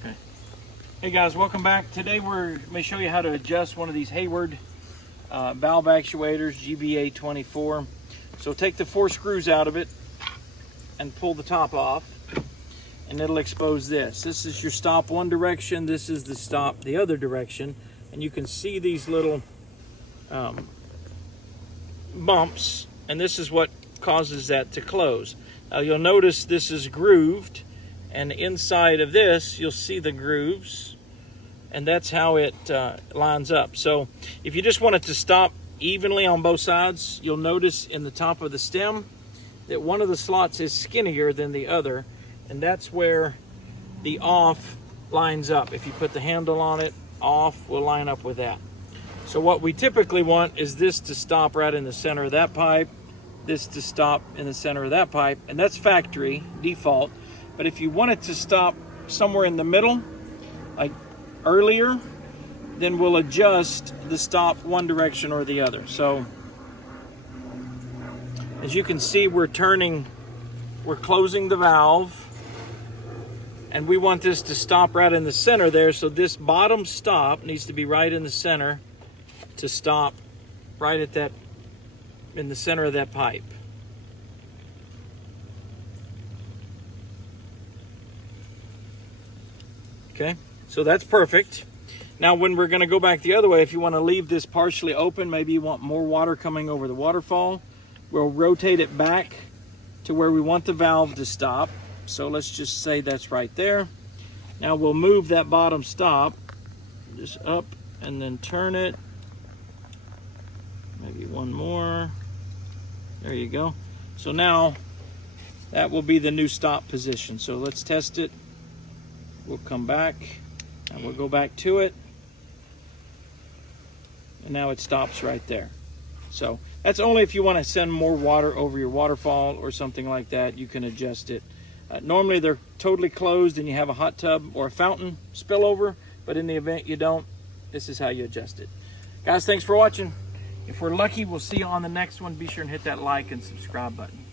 Okay. Hey guys, welcome back. Today we're going to show you how to adjust one of these Hayward valve actuators, GVA24. So take the 4 screws out of it and pull the top off, and it'll expose this. This is your stop one direction, this is the stop the other direction, and you can see these little bumps, and this is what causes that to close. Now you'll notice this is grooved, and inside of this you'll see the grooves, and that's how it lines up. So if you just want it to stop evenly on both sides, you'll notice in the top of the stem that one of the slots is skinnier than the other, and that's where the off lines up. If you put the handle on it, off will line up with that. So what we typically want is this to stop right in the center of that pipe, this to stop in the center of that pipe, and that's factory default. But if you want it to stop somewhere in the middle, like earlier, then we'll adjust the stop one direction or the other. So as you can see, we're closing the valve, and we want this to stop right in the center there. So this bottom stop needs to be right in the center to stop right at that, in the center of that pipe. Okay, so that's perfect. Now when we're going to go back the other way, if you want to leave this partially open, maybe you want more water coming over the waterfall, we'll rotate it back to where we want the valve to stop. So let's just say that's right there. Now we'll move that bottom stop just up and then turn it. Maybe one more. There you go. So now that will be the new stop position. So let's test it. We'll come back and we'll go back to it. And now it stops right there. So that's only if you want to send more water over your waterfall or something like that, you can adjust it. Normally they're totally closed and you have a hot tub or a fountain spillover, but in the event you don't, this is how you adjust it. Guys, thanks for watching. If we're lucky, we'll see you on the next one. Be sure and hit that like and subscribe button.